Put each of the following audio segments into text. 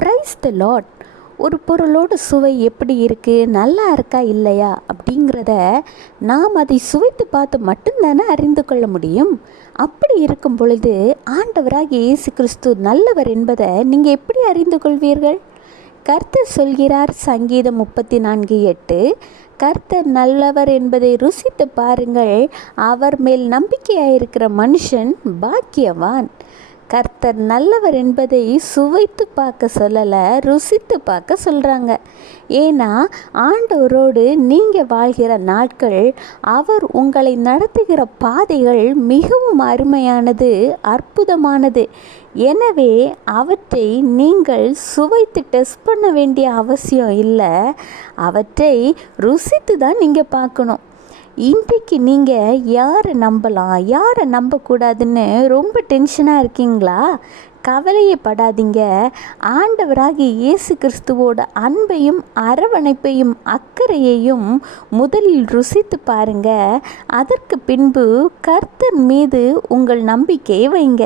Praise the Lord. ஒரு பொருளோட சுவை எப்படி இருக்குது, நல்லா இருக்கா இல்லையா அப்படிங்கிறத நாம் அதை சுவைத்து பார்த்து மட்டும்தானே அறிந்து கொள்ள முடியும். அப்படி இருக்கும் பொழுது ஆண்டவராகிய இயேசு கிறிஸ்து நல்லவர் என்பதை நீங்கள் எப்படி அறிந்து கொள்வீர்கள்? கர்த்தர் சொல்கிறார், சங்கீதம் 34:8, கர்த்தர் நல்லவர் என்பதை ருசித்து பாருங்கள், அவர் மேல் நம்பிக்கையாயிருக்கிற மனுஷன் பாக்கியவான். கர்த்தர் நல்லவர் என்பதை சுவைத்து பார்க்க சொல்லலை, ருசித்து பார்க்க சொல்கிறாங்க. ஏன்னா ஆண்டவரோடு நீங்கள் வாழ்கிற நாட்கள், அவர் உங்களை நடத்துகிற பாதைகள் மிகவும் அருமையானது, அற்புதமானது. எனவே அவற்றை நீங்கள் சுவைத்து டெஸ்ட் பண்ண வேண்டிய அவசியம் இல்லை, அவற்றை ருசித்து தான் நீங்கள் பார்க்கணும். இன்றைக்கு நீங்கள் யாரை நம்பலாம், யாரை நம்பக்கூடாதுன்னு ரொம்ப டென்ஷனாக இருக்கீங்களா? கவலையே படாதீங்க. ஆண்டவராகிய இயேசு கிறிஸ்துவோட அன்பையும் அரவணைப்பையும் அக்கறையையும் முதலில் ருசித்து பாருங்க. அதற்கு பின்பு கர்த்தர் மீது உங்கள் நம்பிக்கையை வைங்க.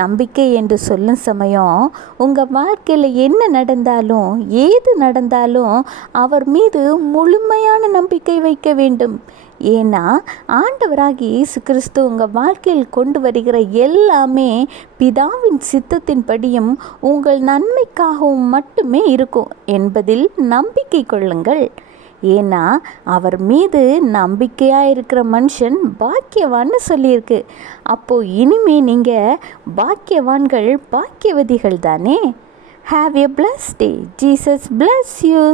நம்பிக்கை என்று சொல்லும் சமயம் உங்கள் வாழ்க்கையில் என்ன நடந்தாலும் ஏது நடந்தாலும் அவர் மீது முழுமையான நம்பிக்கை வைக்க வேண்டும். ஏன்னா ஆண்டவராகிய இயேசு கிறிஸ்து உங்கள் வாழ்க்கையில் கொண்டு வருகிற எல்லாமே பிதாவின் சித்தத்தின்படியும் உங்கள் நன்மைக்காகவும் மட்டுமே இருக்கும் என்பதில் நம்பிக்கை கொள்ளுங்கள். ஏன்னா அவர் மீது நம்பிக்கையாக இருக்கிற மனுஷன் பாக்கியவான்னு சொல்லியிருக்கு. அப்போது இனிமே நீங்கள் பாக்கியவான்கள், பாக்கியவதிகள் தானே. Have a blessed day. Jesus bless you.